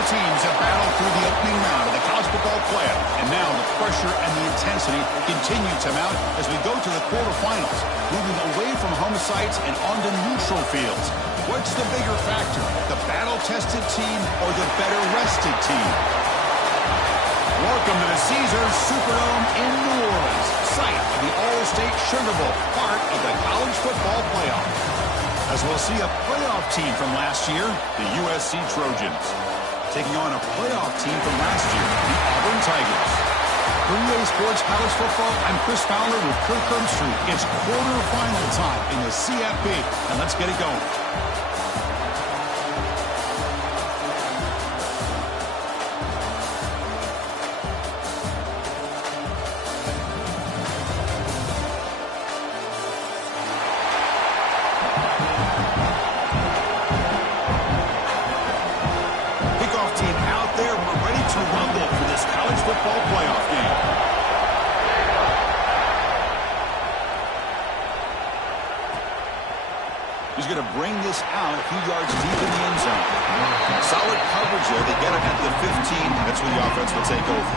Four teams have battled through the opening round of the college football playoff, and now the pressure and the intensity continue to mount as we go to the quarterfinals, moving away from home sites and onto neutral fields. What's the bigger factor, the battle-tested team or the better-rested team? Welcome to the Caesars Superdome in New Orleans, site of the All-State Sugar Bowl, part of the college football playoff. As we'll see a playoff team from last year, the USC Trojans, taking on a playoff team from last year, the Auburn Tigers. For EA Sports College Football, I'm Chris Fowler with Kirk Herbstreit. It's quarterfinal time in the CFB, and let's get it going. He's going to bring this out a few yards deep in the end zone. Solid coverage there. They get him at the 15. That's where the offense will take over.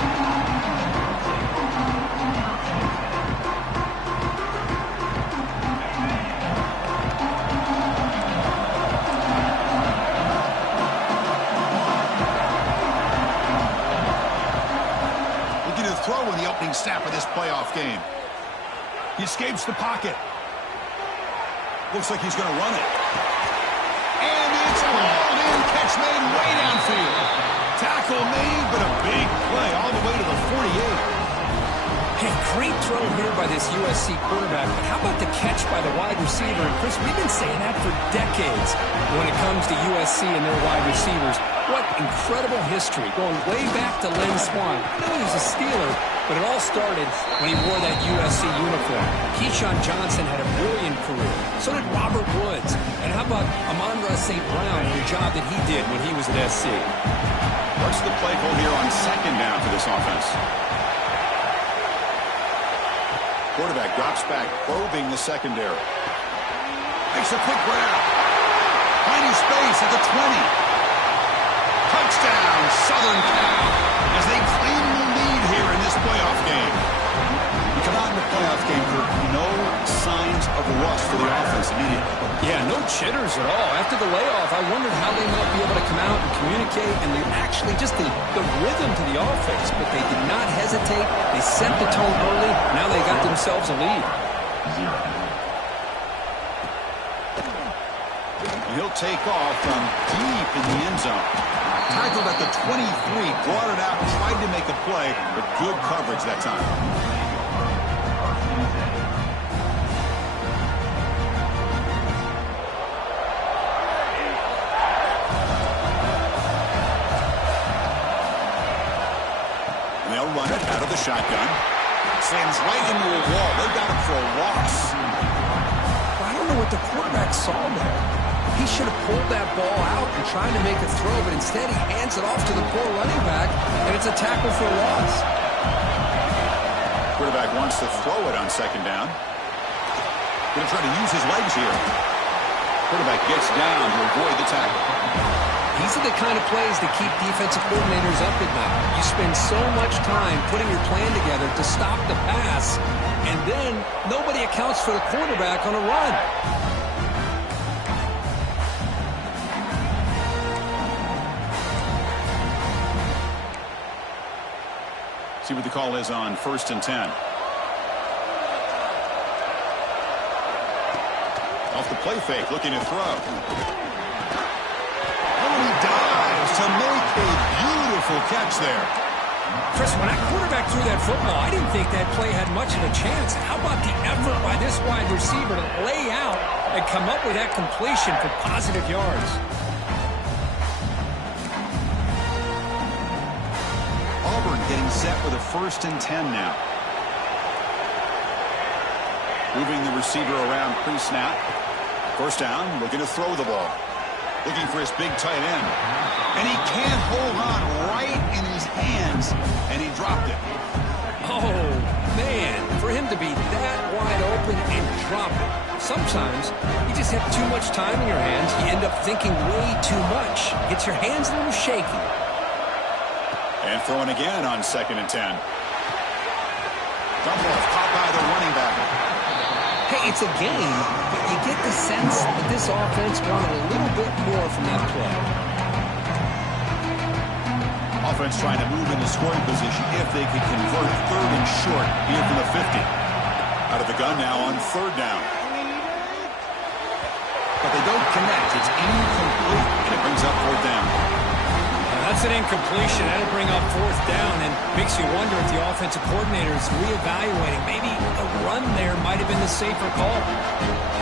Looking to throw in the opening snap of this playoff game. He escapes the pocket. Looks like he's going to run it. And it's hauled in. Catch made way downfield. Tackle made, but a big play all the way to the 48. Hey, great throw here by this USC quarterback. But how about the catch by the wide receiver? And Chris, we've been saying that for decades when it comes to USC and their wide receivers. What incredible history, going way back to Len Swan. I know he was a Steeler, but it all started when he wore that USC uniform. Keyshawn Johnson had a brilliant career. So did Robert Woods. And how about Amon-Ra St. Brown and the job that he did when he was at SC? What's the play call here on second down for this offense? Quarterback drops back, probing the secondary. Makes a quick grab. Finding space at the 20. Touchdown, Southern Cal, as they claim the lead here in this playoff game. You come out in the playoff game, Kirk, no signs of rust for the offense immediately. Yeah, no jitters at all. After the layoff, I wondered how they might be able to come out and communicate, and they actually just the rhythm to the offense, but they did not hesitate. They set the tone early. Now they got themselves a lead. He'll take off from deep in the end zone. Tackled at the 23, brought it out, tried to make a play, but good coverage that time. They'll run it out of the shotgun. Slams right into a wall. They got him for a loss. I don't know what the quarterback saw there. He should have pulled that ball out and tried to make a throw, but instead he hands it off to the poor running back, and it's a tackle for a loss. Quarterback wants to throw it on second down. Going to try to use his legs here. Quarterback gets down to avoid the tackle. These are the kind of plays that keep defensive coordinators up at night. You spend so much time putting your plan together to stop the pass, and then nobody accounts for the quarterback on a run. See what the call is on 1st and 10. Off the play fake, looking to throw. Oh, he dives to make a beautiful catch there. Chris, when that quarterback threw that football, I didn't think that play had much of a chance. How about the effort by this wide receiver to lay out and come up with that completion for positive yards? Auburn getting set with a 1st and 10 now. Moving the receiver around pre-snap. First down, looking to throw the ball. Looking for his big tight end. And he can't hold on right in his hands. And he dropped it. Oh, man. For him to be that wide open and drop it. Sometimes you just have too much time in your hands. You end up thinking way too much. Gets your hands a little shaky. And throwing again on 2nd and 10. Dump off caught by the running back. Hey, it's a game, but you get the sense that this offense wanted a little bit more from that play. Offense trying to move into scoring position if they could convert 3rd and short here from the 50. Out of the gun now on 3rd down. But they don't connect. It's incomplete, and it brings up 4th down. That's an incompletion. That'll bring up 4th down and makes you wonder if the offensive coordinator is reevaluating. Maybe a run there might have been the safer call.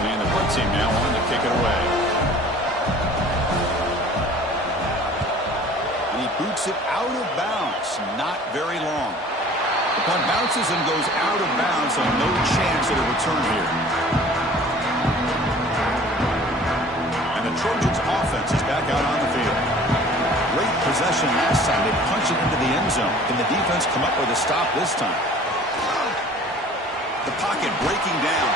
And the punt team now on to kick it away. And he boots it out of bounds. Not very long. The punt bounces and goes out of bounds, so no chance at a return here. And the Trojans' offense is back out on the field. Great possession last time. They punch it into the end zone. Can the defense come up with a stop this time? The pocket breaking down.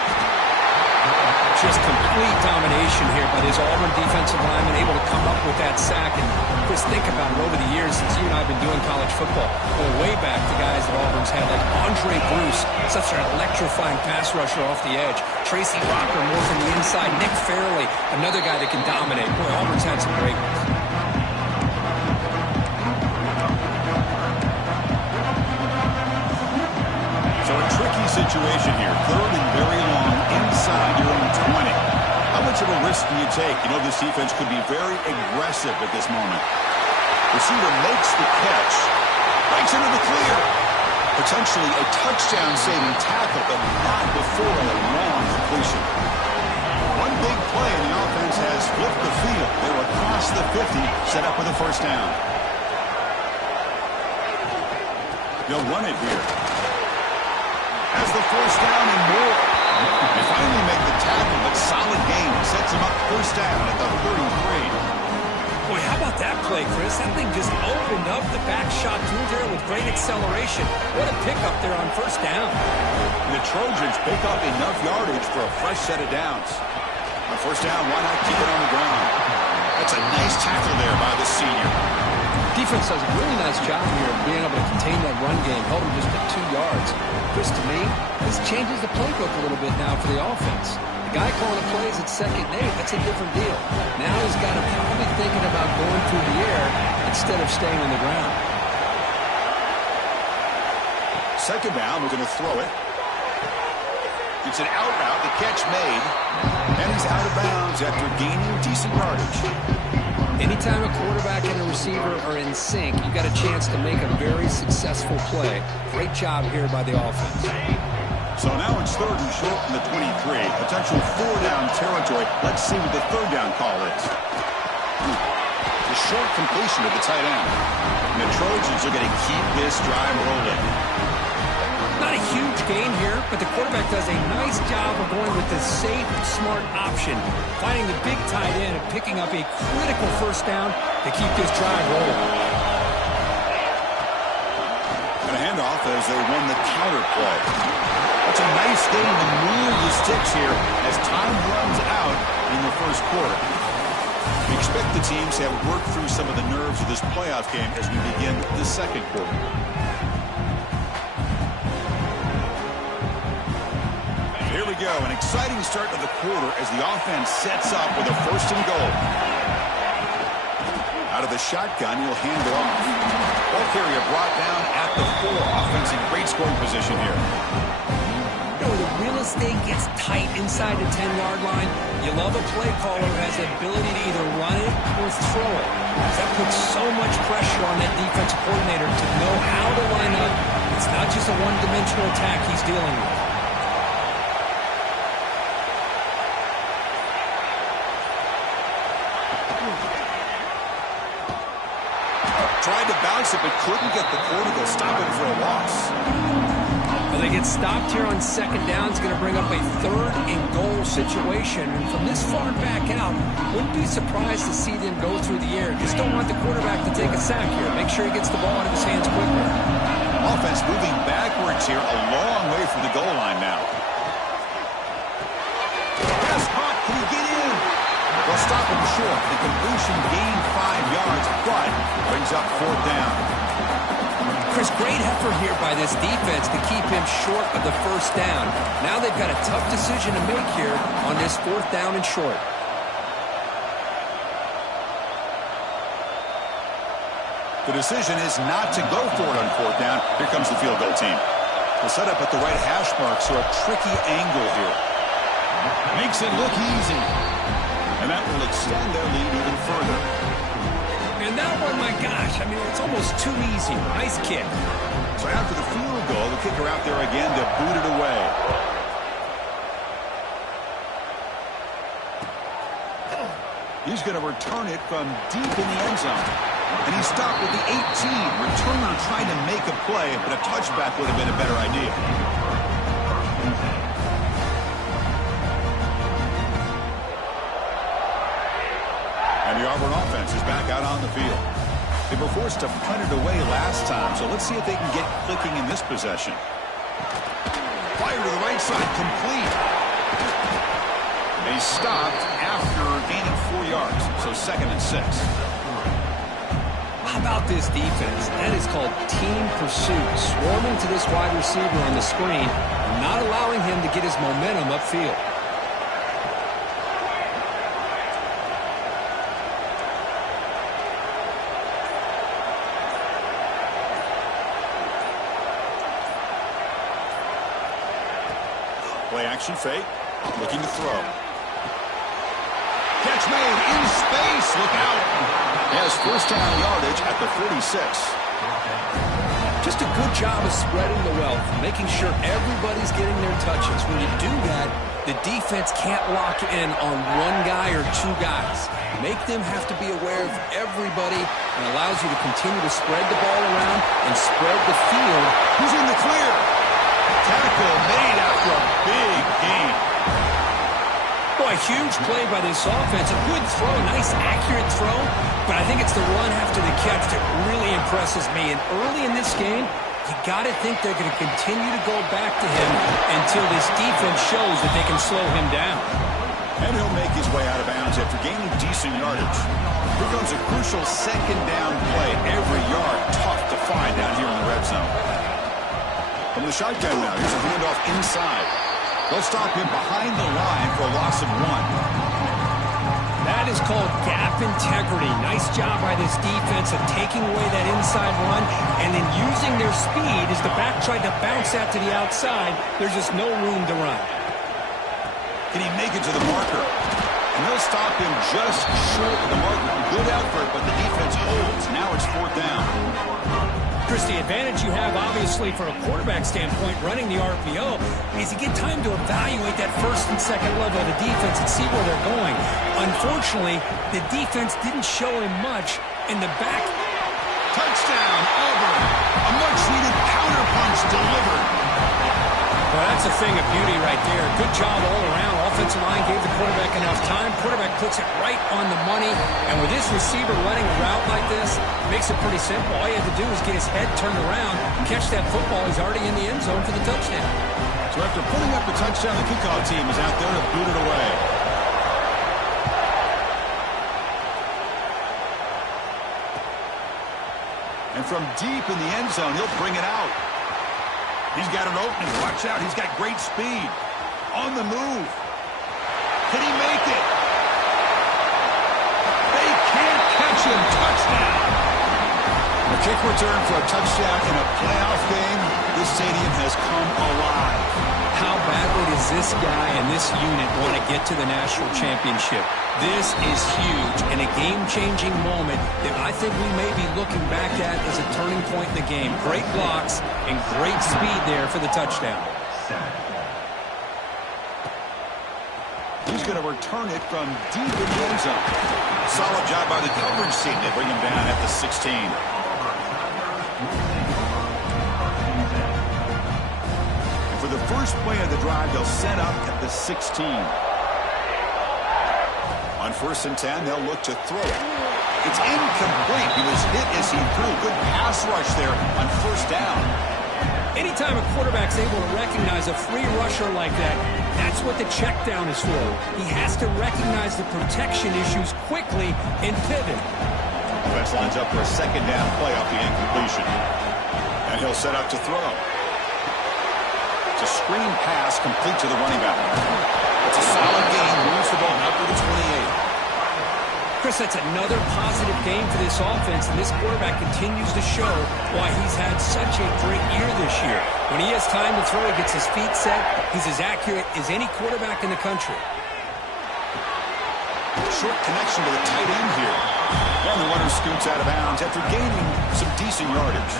Just complete domination here by this Auburn defensive lineman, able to come up with that sack. And Chris, think about it over the years since you and I have been doing college football. Going way back to guys that Auburn's had, like Andre Bruce, such an electrifying pass rusher off the edge. Tracy Rocker more from the inside. Nick Fairley, another guy that can dominate. Boy, Auburn's had some great ones. So a tricky situation here. 3rd and very long inside your own 20. How much of a risk do you take? You know this defense could be very aggressive at this moment. Receiver makes the catch. Breaks into the clear. Potentially a touchdown-saving tackle, but not before a long completion. One big play and the offense has flipped the field. They're across the 50, set up with a 1st down. They'll run it here. Has the 1st down and more. They finally make the tackle, but solid gain sets him up 1st down at the 33. Boy, how about that play, Chris? That thing just opened up the back shot through there with great acceleration. What a pickup there on 1st down. The Trojans pick up enough yardage for a fresh set of downs. On 1st down, why not keep it on the ground? That's a nice tackle there by the senior. Defense does a really nice job here of being able to contain that run game, held him just at 2 yards. Chris, to me, this changes the playbook a little bit now for the offense. The guy calling the plays at 2nd and 8, that's a different deal. Now he's got to probably thinking about going through the air instead of staying on the ground. 2nd down, we're going to throw it. It's an out route, the catch made, and he's out of bounds after gaining decent yardage. Anytime a quarterback and a receiver are in sync, you've got a chance to make a very successful play. Great job here by the offense. So now it's 3rd and short from the 23. Potential 4-down territory. Let's see what the 3rd down call is. The short completion to the tight end. And the Trojans are going to keep this drive rolling. Not a huge gain here, but the quarterback does a nice job of going with the safe, smart option, finding the big tight end and picking up a critical 1st down to keep this drive rolling. And a handoff as they run the counter play. That's a nice game to move the sticks here as time runs out in the 1st quarter. We expect the teams to have worked through some of the nerves of this playoff game as we begin the 2nd quarter. Here we go, an exciting start to the quarter as the offense sets up with a 1st and goal. Out of the shotgun, he'll hand it off. Ball carrier brought down at the 4. Offense in great scoring position here. You know, the real estate gets tight inside the 10-yard line. You love a play caller who has the ability to either run it or throw it. That puts so much pressure on that defensive coordinator to know how to line up. It's not just a one-dimensional attack he's dealing with. Tried to bounce it, but couldn't get the quarter. They'll stop him for a loss. Well, they get stopped here on 2nd down. It's going to bring up a 3rd and goal situation. And from this far back out, wouldn't be surprised to see them go through the air. Just don't want the quarterback to take a sack here. Make sure he gets the ball out of his hands quickly. Offense moving backwards here, a long way from the goal line now. Pass caught. Can he get in? They'll stop him short. The completion gained 5 yards, but brings up 4th down. Chris, great effort here by this defense to keep him short of the first down. Now they've got a tough decision to make here on this 4th down and short. The decision is not to go for it on 4th down. Here comes the field goal team. They'll set up at the right hash mark, so a tricky angle here. Makes it look easy. And that will extend their lead even further. And that one, my gosh, I mean, it's almost too easy. Nice kick. So after the field goal, the kicker out there again to boot it away. He's going to return it from deep in the end zone. And he stopped at the 18. Returner trying to make a play, but a touchback would have been a better idea. And the Auburn offense is back out on the field. They were forced to punt it away last time, so let's see if they can get clicking in this possession. Fire to the right side, complete. They stopped after gaining 4 yards, so 2nd and 6. How about this defense? That is called team pursuit. Swarming to this wide receiver on the screen, not allowing him to get his momentum upfield. Play action fake, looking to throw. Catch made in space, look out. Has 1st down yardage at the 46. Just a good job of spreading the wealth, making sure everybody's getting their touches. When you do that, the defense can't lock in on one guy or 2 guys. Make them have to be aware of everybody and allows you to continue to spread the ball around and spread the field. Who's in the clear? Tackle made after a big gain. Boy, huge play by this offense. A good throw, a nice accurate throw, but I think it's the run after the catch that really impresses me. And early in this game, you got to think they're going to continue to go back to him until this defense shows that they can slow him down. And he'll make his way out of bounds after gaining decent yardage. Here comes a crucial 2nd down play. Every yard tough to find down here in the red zone. From the shotgun now, here's a handoff inside. They'll stop him behind the line for a loss of 1. That is called gap integrity. Nice job by this defense of taking away that inside run and then using their speed as the back tried to bounce out to the outside. There's just no room to run. Can he make it to the marker? And they'll stop him just short of the marker. Good effort, but the defense holds. Now it's 4th down. Chris, the advantage you have, obviously, from a quarterback standpoint, running the RPO, is you get time to evaluate that 1st and 2nd level of the defense and see where they're going. Unfortunately, the defense didn't show him much in the back. Touchdown, Auburn. A much-needed counterpunch delivered. Well, that's a thing of beauty right there. Good job all around. Offensive line gave the quarterback enough time. Quarterback puts it right on the money. And with this receiver running a route like this, it makes it pretty simple. All you have to do is get his head turned around, catch that football. He's already in the end zone for the touchdown. So after putting up the touchdown, the kickoff team is out there to boot it away. And from deep in the end zone, he'll bring it out. He's got an opening. Watch out. He's got great speed. On the move. Can he make it? They can't catch him. Touchdown. A kick return for a touchdown in a playoff game. This stadium has come alive. How badly does this guy and this unit want to get to the national championship? This is huge and a game-changing moment that I think we may be looking back at as a turning point in the game. Great blocks and great speed there for the touchdown. He's going to return it from deep in the end zone. Solid job by the coverage team. They bring him down at the 16. And for the first play of the drive, they'll set up at the 16. On 1st and 10, they'll look to throw it. It's incomplete. He was hit as he threw. Good pass rush there on 1st down. Anytime a quarterback's able to recognize a free rusher like that, that's what the check down is for. He has to recognize the protection issues quickly and pivot. Defense lines up for a 2nd down play off the incompletion. And he'll set out to throw. It's a screen pass complete to the running back. It's a solid gain. Moves the ball out to the 28. Chris, that's another positive game for this offense, and this quarterback continues to show why he's had such a great year this year. When he has time to throw, he gets his feet set. He's as accurate as any quarterback in the country. Short connection to the tight end here. And the runner scoots out of bounds after gaining some decent yardage.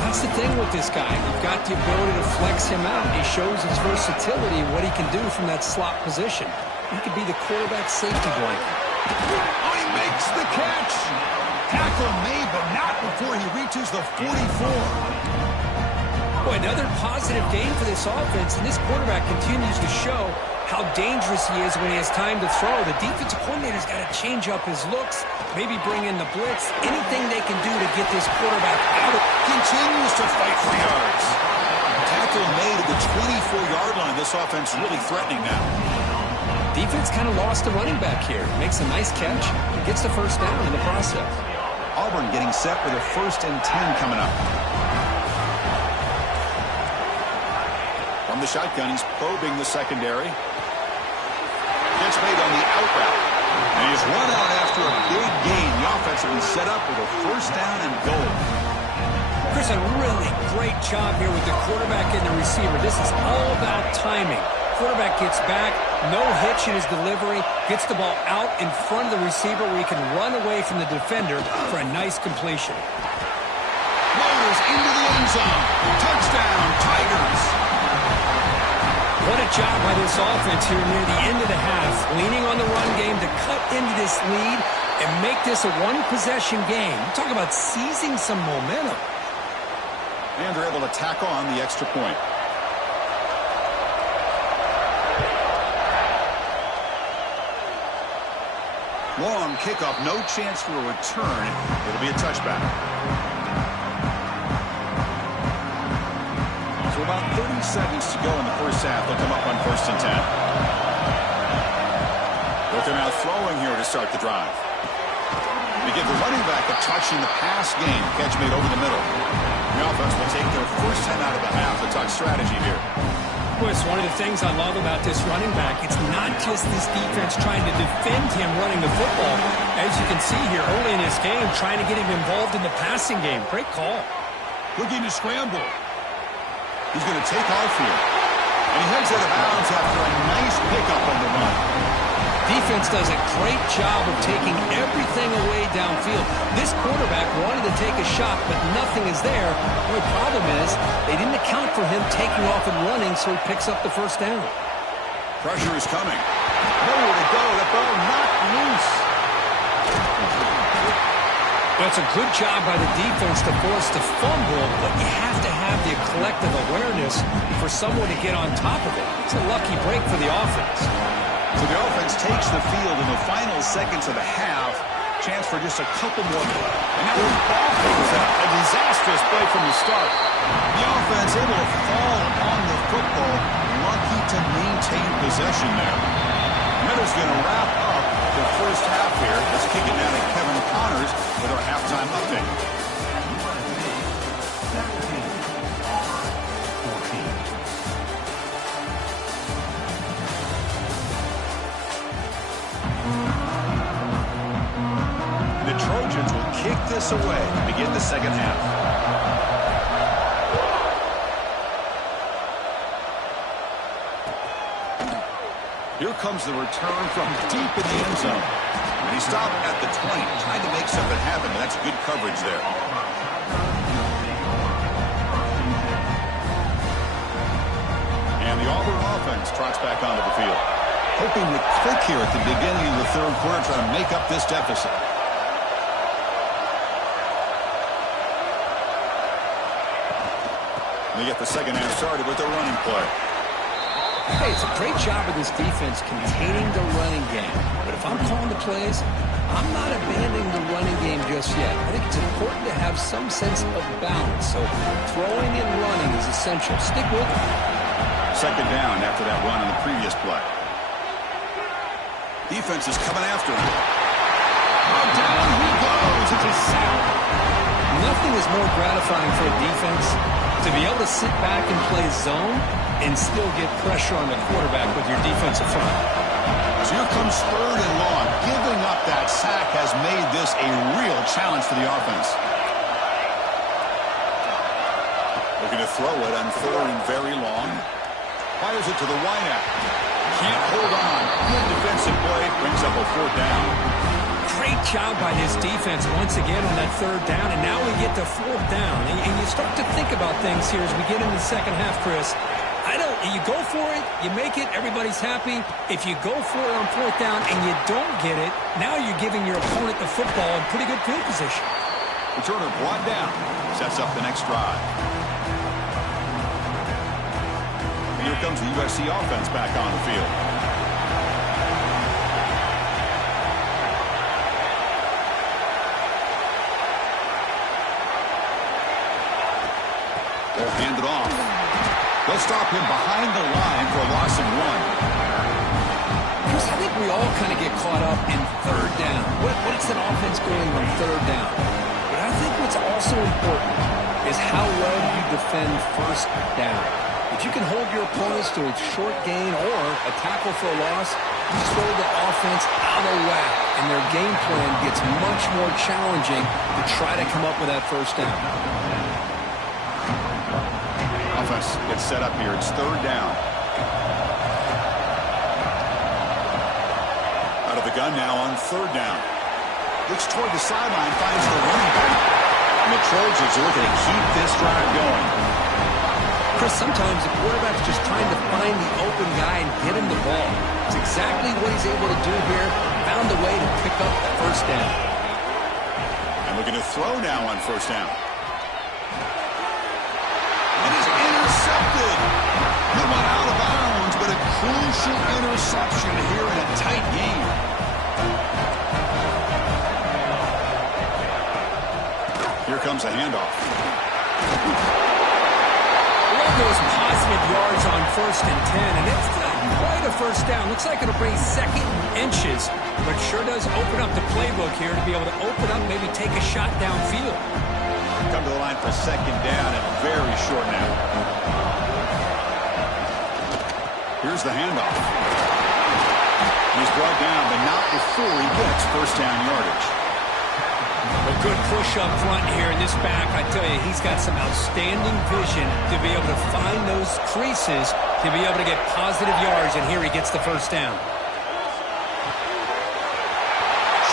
That's the thing with this guy. You've got the ability to flex him out. He shows his versatility, what he can do from that slot position. He could be the quarterback safety blanket. Oh, he makes the catch. Tackle made, but not before he reaches the 44. Boy, another positive game for this offense, and this quarterback continues to show how dangerous he is when he has time to throw. The defensive coordinator's got to change up his looks, maybe bring in the blitz, anything they can do to get this quarterback out. Continues to fight for yards. Tackle made at the 24-yard line. This offense really threatening now. Defense kind of lost the running back here. Makes a nice catch and gets the first down in the process. Auburn getting set with a 1st and 10 coming up. From the shotgun, he's probing the secondary. Gets made on the out route. And he's run out after a big gain. The offense will be set up with a 1st down and goal. Chris, a really great job here with the quarterback and the receiver. This is all about timing. Quarterback gets back, no hitch in his delivery, gets the ball out in front of the receiver where he can run away from the defender for a nice completion. Motors into the end zone. Touchdown, Tigers. What a job by this offense here near the end of the half, leaning on the run game to cut into this lead and make this a one-possession game. You talk about seizing some momentum. And they're able to tack on the extra point. Long kickoff, no chance for a return. It'll be a touchback. So about 30 seconds to go in the first half. They'll come up on 1st and 10. But they're now throwing here to start the drive. They give the running back a touch in the pass game. Catch made over the middle. The offense will take their first 10 out of the half. The touch strategy here. It's one of the things I love about this running back. It's not just this defense trying to defend him running the football. As you can see here early in this game, trying to get him involved in the passing game. Great call. Looking to scramble. He's going to take off here. And he heads out of bounds after a nice pickup on the run. Defense does a great job of taking everything away downfield. This quarterback wanted to take a shot, but nothing is there. The only problem is they didn't account for him taking off and running, so he picks up the first down. Pressure is coming. Nowhere to go. The ball knocked loose. That's a good job by the defense to force the fumble, but you have to have the collective awareness for someone to get on top of it. It's a lucky break for the offense. So the offense takes the field in the final seconds of the half. Chance for just a couple more. And now the ball goes out. A disastrous play from the start. The offense able to fall on the football. Lucky to maintain possession there. Ritter's going to wrap up the first half here. Let's kick it down to Kevin Connors with our halftime update. The Trojans will kick this away to begin the second half. Here comes the return from deep in the end zone. And he stopped at the 20, trying to make something happen. That's good coverage there. And the Auburn offense trots back onto the field. Hoping to click here at the beginning of the third quarter, trying to make up this deficit. They get the second half started with their running play. Hey, it's a great job of this defense containing the running game. But if I'm calling the plays, I'm not abandoning the running game just yet. I think it's important to have some sense of balance. So throwing and running is essential. Stick with it. Second down after that run on the previous play. Defense is coming after him. Oh, down he goes. It's a sack. Nothing is more gratifying for a defense to be able to sit back and play zone and still get pressure on the quarterback with your defensive front. So here comes 3rd and long. Giving up that sack has made this a real challenge for the offense. Looking to throw it on 3rd and very long. Fires it to the wideout. Can't hold on. Good defensive play. Brings up a 4th down. Great job by this defense once again on that 3rd down, and now we get to 4th down. And you start to think about things here as we get into the second half, Chris. You go for it, you make it, everybody's happy. If you go for it on 4th down and you don't get it, now you're giving your opponent the football in pretty good field position. Returner brought down. Sets up the next drive. And here comes the USC offense back on the field. They'll hand it off. They'll stop him behind the line for a loss of 1. Chris, I think we all kind of get caught up in 3rd down. What's an offense doing on 3rd down? But I think what's also important is how well you defend 1st down. If you can hold your opponents to a short gain or a tackle for a loss, you throw the offense out of whack, and their game plan gets much more challenging to try to come up with that 1st down. Offense gets set up here. It's 3rd down. Out of the gun now on 3rd down. Looks toward the sideline, finds the running back. And the Trojans are looking to keep this drive going. Chris, sometimes the quarterback's just trying to find the open guy and get him the ball. It's exactly what he's able to do here. Found a way to pick up the 1st down. And looking to throw now on 1st down. Intercepted. He went out of bounds, but a crucial interception here in a tight game. Here comes a handoff. Well, those positive yards on 1st and 10, and it's not quite a 1st down. Looks like it'll bring 2nd inches, but sure does open up the playbook here to be able to open up, maybe take a shot downfield. Come to the line for 2nd down and very short now. Here's the handoff. He's brought down, but not before he gets 1st down yardage. A good push up front here in this back. I tell you, he's got some outstanding vision to be able to find those creases to be able to get positive yards, and here he gets the 1st down.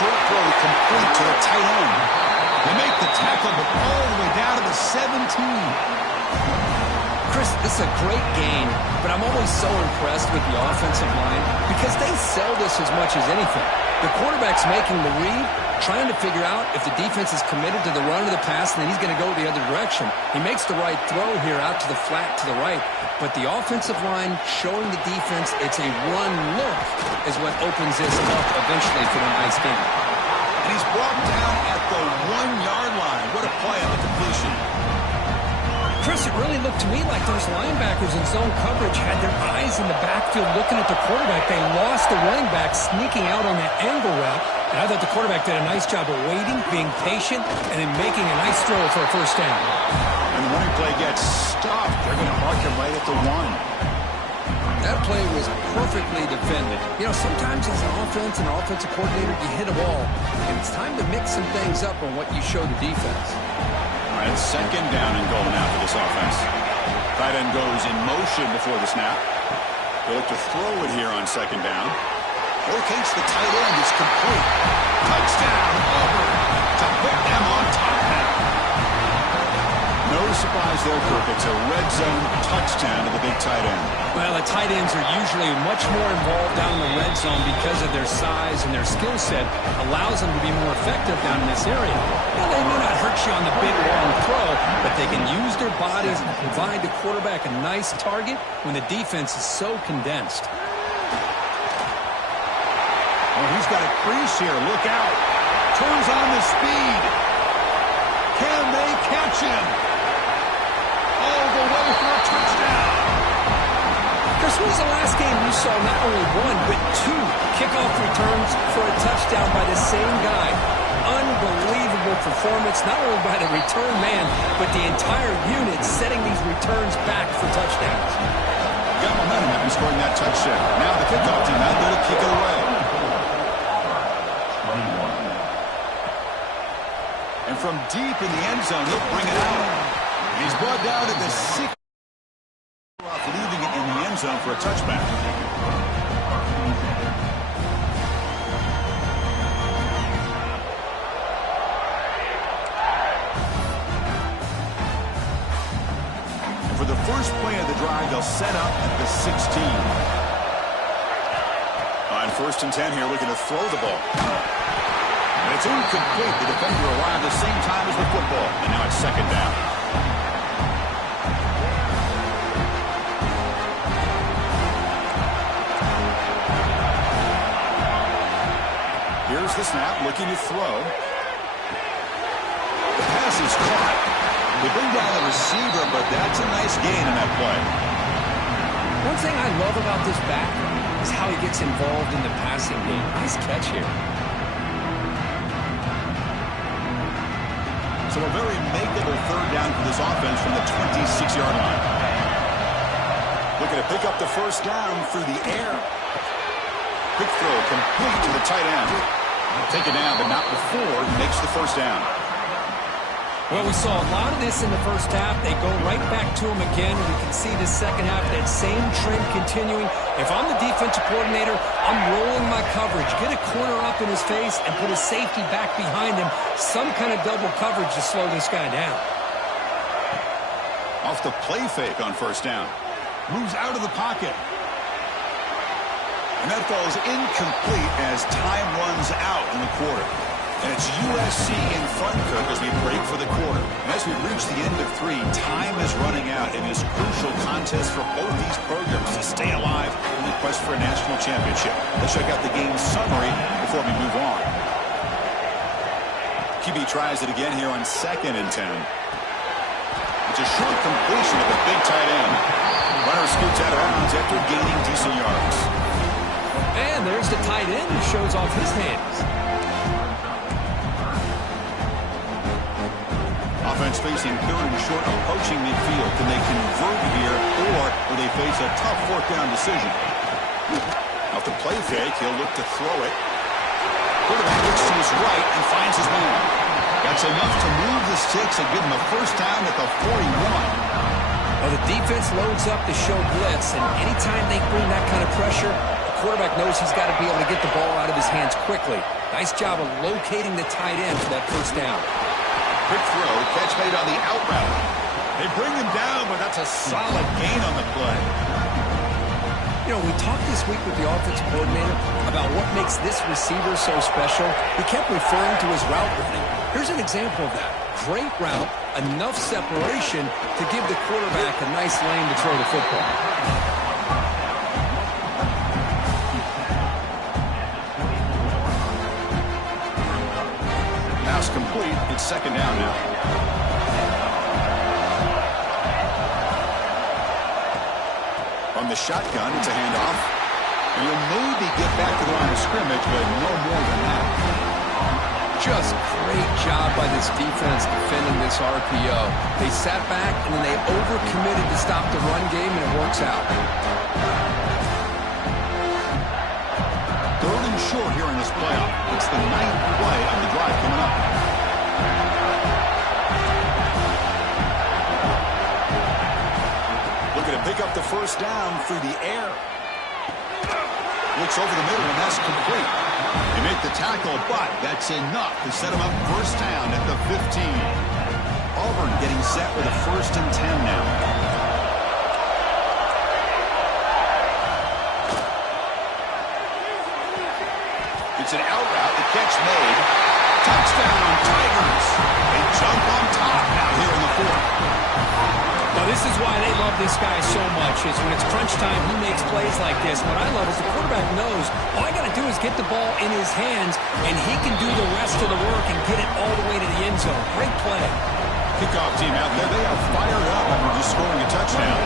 Short throw complete to the tight end. They make the tackle, but all the way down to the 17. Chris, this is a great gain, but I'm always so impressed with the offensive line because they sell this as much as anything. The quarterback's making the read, trying to figure out if the defense is committed to the run or the pass, and then he's going to go the other direction. He makes the right throw here out to the flat to the right, but the offensive line showing the defense it's a run look is what opens this up eventually for a nice game. And he's brought down at the 1-yard line. What a play on the completion. Chris, it really looked to me like those linebackers in zone coverage had their eyes in the backfield looking at the quarterback. They lost the running back sneaking out on that angle route. And I thought the quarterback did a nice job of waiting, being patient, and then making a nice throw for a 1st down. And the running play gets stopped. They're going to mark him right at the 1. That play was perfectly defended. You know, sometimes as an offense and offensive coordinator, you hit a ball, and it's time to mix some things up on what you show the defense. All right, 2nd down and goal now for this offense. Tight end goes in motion before the snap. They look to throw it here on 2nd down. Locates the tight end. It's complete. Touchdown, Auburn, to put them on top now. No surprise there, Kirk. It's a red zone touchdown to the big tight end. Well, the tight ends are usually much more involved down in the red zone because of their size and their skill set allows them to be more effective down in this area. Well, they may not hurt you on the big long throw, but they can use their bodies and provide the quarterback a nice target when the defense is so condensed. Oh, he's got a crease here. Look out. Turns on the speed. Can they catch him? All the way for a touchdown. Chris, when was the last game you saw not only 1, but 2 kickoff returns for a touchdown by the same guy? unbelievable performance, not only by the return man, but the entire unit setting these returns back for touchdowns. Got momentum after scoring that touchdown. Now the kickoff team out there to kick it away. And from deep in the end zone, he'll bring it out. He's brought down at the 6. Leaving it in the end zone for a touchback. And for the first play of the drive, they'll set up at the 16. On 1st and 10 here, looking to throw the ball. And it's incomplete. The defender arrived at the same time as the football. And now it's 2nd down. Here's the snap, looking to throw. The pass is caught. They bring down the receiver, but that's a nice gain in that play. One thing I love about this back is how he gets involved in the passing game. Nice catch here. So a very makeable 3rd down for this offense from the 26-yard line. Looking to pick up the 1st down through the air. Quick throw complete to the tight end. Take it down, but not before he makes the 1st down. Well, we saw a lot of this in the first half. They go right back to him again. We can see the second half, that same trend continuing. If I'm the defensive coordinator, I'm rolling my coverage. Get a corner up in his face and put a safety back behind him. Some kind of double coverage to slow this guy down. Off the play fake on 1st down. Moves out of the pocket. And that falls incomplete as time runs out in the quarter. And it's USC in front, Cook, as we break for the quarter. And as we reach the end of 3, time is running out in this crucial contest for both these programs to stay alive in the quest for a national championship. Let's check out the game summary before we move on. QB tries it again here on 2nd and 10. It's a short completion of the big tight end. Runner scoots out of bounds after gaining decent yards. And there's the tight end who shows off his hands. Offense facing 3rd and short, approaching midfield. Can they convert here, or will they face a tough 4th down decision? Off the play fake, he'll look to throw it. Quarterback looks to his right and finds his man. That's enough to move the sticks and give him a 1st down at the 41. Well, the defense loads up to show blitz, and anytime they bring that kind of pressure, the quarterback knows he's got to be able to get the ball out of his hands quickly. Nice job of locating the tight end for that 1st down. Quick throw, catch made on the out route. They bring him down, but that's a solid gain on the play. You know, we talked this week with the offensive coordinator about what makes this receiver so special. He kept referring to his route running. Here's an example of that. Great route, enough separation to give the quarterback a nice lane to throw the football. Pass complete. It's 2nd down now. On the shotgun, it's a handoff. And he'll maybe get back to the line of scrimmage, but no more than that. Just great job by this defense defending this RPO. They sat back, and then they overcommitted to stop the run game, and it works out. 3rd and short here in this playoff. It's the 9th play of the drive coming up. Looking to pick up the 1st down through the air. Looks over the middle, and that's complete. They make the tackle, but that's enough to set him up 1st down at the 15. Auburn getting set with a 1st and 10 now. It's an out route, the catch made. Touchdown, Tigers. They jump on top now here in the 4th. Now, this is why they love this guy so much, is when it's crunch time, he makes plays like this. What I love is the quarterback knows all I got to do is get the ball in his hands, and he can do the rest of the work and get it all the way to the end zone. Great play. Kickoff team out there. They are fired up after just scoring a touchdown.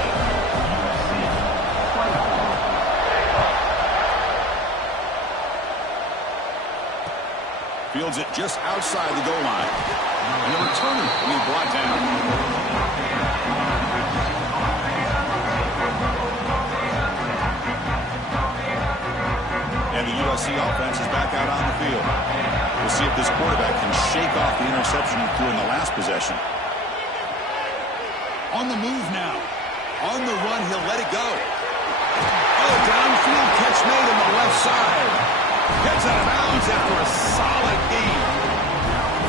Fields it just outside the goal line. And the returner will be brought down. And the USC offense is back out on the field. We'll see if this quarterback can shake off the interception he threw in the last possession. On the move now. On the run, he'll let it go. Oh, downfield catch made on the left side. Gets out of bounds after a solid gain.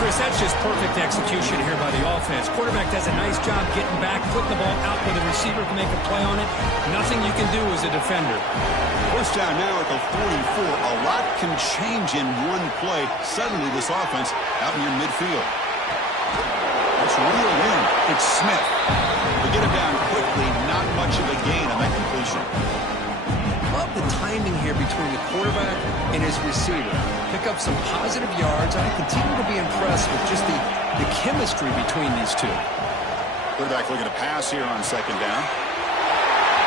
Chris, that's just perfect execution here by the offense. Quarterback does a nice job getting back, putting the ball out where the receiver can make a play on it. Nothing you can do as a defender. First down now at the 44. A lot can change in one play. Suddenly this offense out near midfield. That's real wind. It's Smith. They get him down quickly. Not much of a gain on that completion. Love the timing here between the quarterback and his receiver. Pick up some positive yards. I continue to be impressed with just the chemistry between these two. Quarterback looking to pass here on second down.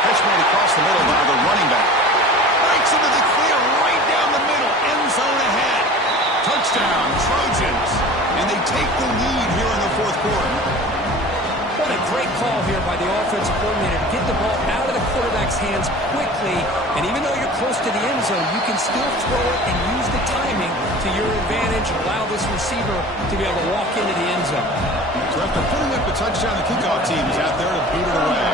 Catch made across the middle by the running back. Breaks into the clear right down the middle. End zone ahead. Touchdown, Trojans. And they take the lead here in the fourth quarter. What a great call here by the offensive coordinator to get the ball out of the quarterback's hands quickly. And even though you're close to the end zone, you can still throw it and use the timing to your advantage. Allow this receiver to be able to walk into the end zone. So after putting up the touchdown, the kickoff team is out there to boot it away.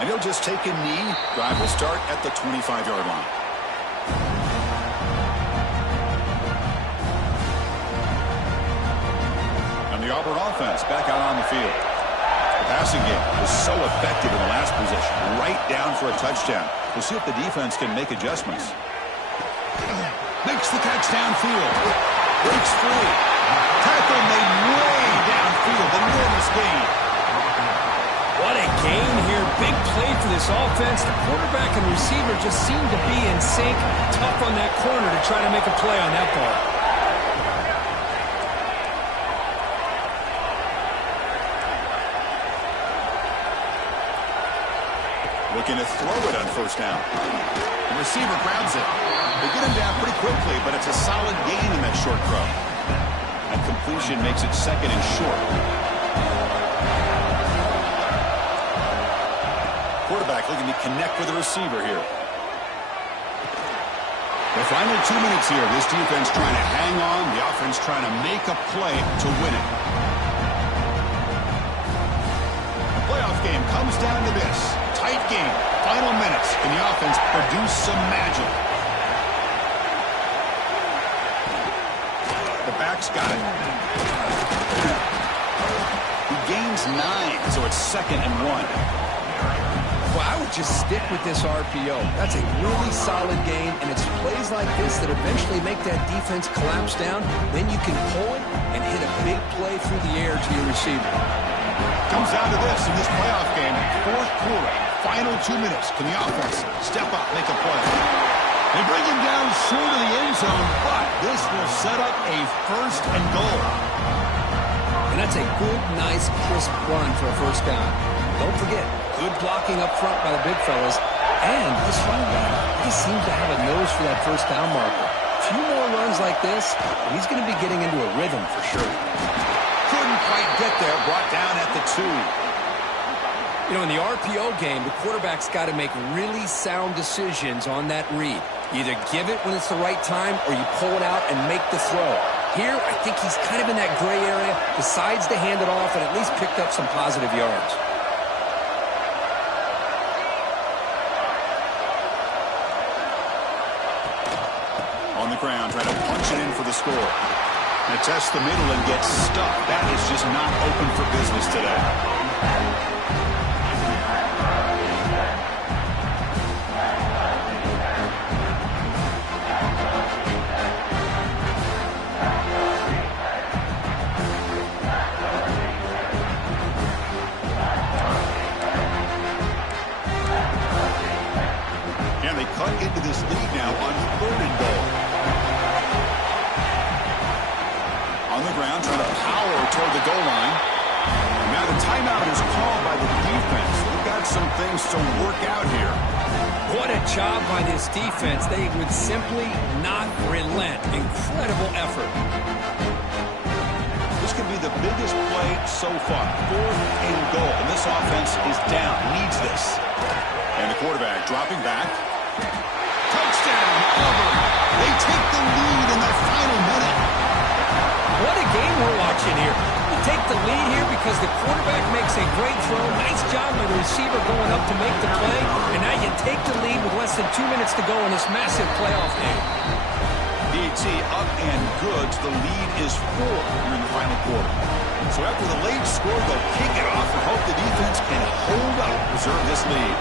And he'll just take a knee. Drive will start at the 25-yard line. The Auburn offense back out on the field. The passing game was so effective in the last possession. Right down for a touchdown. We'll see if the defense can make adjustments. Makes the catch downfield. Breaks free. Tackle made way downfield. Enormous gain. What a gain here. Big play for this offense. The quarterback and receiver just seem to be in sync. Tough on that corner to try to make a play on that ball. Looking to throw it on first down. The receiver grabs it. They get him down pretty quickly, but it's a solid gain in that short throw. That completion makes it second and short. Quarterback looking to connect with the receiver here. The final 2 minutes here. This defense trying to hang on. The offense trying to make a play to win it. The playoff game comes down to this. Tight game. Final minutes. Can the offense produce some magic? The back's got it. He gains 9, so it's 2nd and 1. Well, I would just stick with this RPO. That's a really solid game, and it's plays like this that eventually make that defense collapse down. Then you can pull it and hit a big play through the air to your receiver. Comes down to this in this playoff game. Fourth quarter. Final 2 minutes. Can the offense step up, make a play? They bring him down short of the end zone, but this will set up a 1st and goal. And that's a good, nice, crisp run for a first down. Don't forget, good blocking up front by the big fellas. And this running back, he seems to have a nose for that first down marker. A few more runs like this, and he's going to be getting into a rhythm for sure. Couldn't quite get there, brought down at the 2. You know, in the RPO game, the quarterback's got to make really sound decisions on that read. You either give it when it's the right time or you pull it out and make the throw. Here, I think he's kind of in that gray area, decides to hand it off and at least picked up some positive yards. On the ground, trying to punch it in for the score. And test the middle and get stuck. That is just not open for business today. And they cut into this lead now on 3rd and goal. On the ground, trying to power toward the goal line. Now the timeout is called by the defense. They've got some things to work out here. What a job by this defense. They would simply not relent. Incredible effort. This could be the biggest play so far. 4th and goal. And this offense is down. Needs this. And the quarterback dropping back. Touchdown, Auburn. They take the lead in the final minute. What a game we're watching here. You take the lead here because the quarterback makes a great throw. Nice job by the receiver going up to make the play. And now you take the lead with less than 2 minutes to go in this massive playoff game. DT up and good. The lead is 4 here in the final quarter. So after the late score, they'll kick it off and hope the defense can hold up, preserve this lead.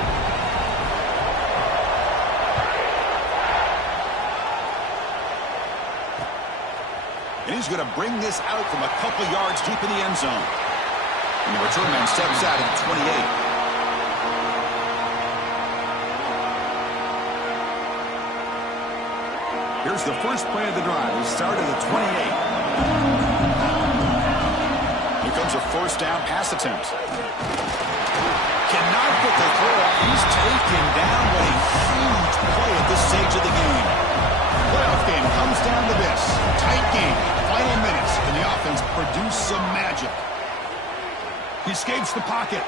And he's going to bring this out from a couple yards deep in the end zone. And the return man steps out at 28. Here's the first play of the drive. He started at 28. Here comes a first down pass attempt. Cannot get the throw off. He's taken down. What a huge play at this stage of the game. Playoff game comes down to this. Tight game. Final minutes. Can the offense produce some magic? He escapes the pocket.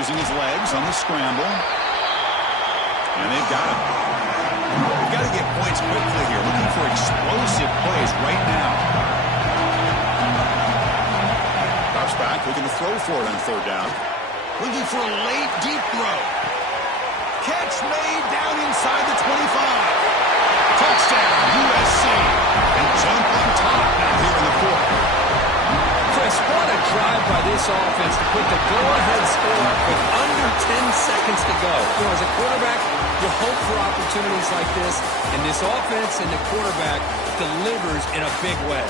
Using his legs on the scramble. And they've got him. We've got to get points quickly here. Looking for explosive plays right now. Drops back. Looking to throw for it on 3rd down. Looking for a late, deep throw. Catch made down inside the 25. Touchdown, USC. And jump on top now here in the 4th. Chris, what a drive by this offense to put the go-ahead score up with under 10 seconds to go. You know, as a quarterback, you hope for opportunities like this, and this offense and the quarterback delivers in a big way.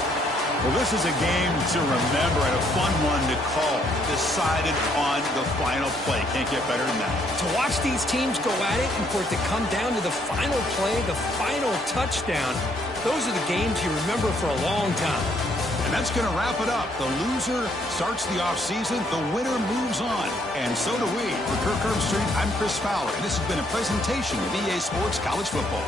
Well, this is a game to remember and a fun one to call. Decided on the final play. Can't get better than that. To watch these teams go at it and for it to come down to the final play, the final touchdown, those are the games you remember for a long time. And that's going to wrap it up. The loser starts the offseason. The winner moves on. And so do we. For Kirk Herbstreit, I'm Chris Fowler. And this has been a presentation of EA Sports College Football.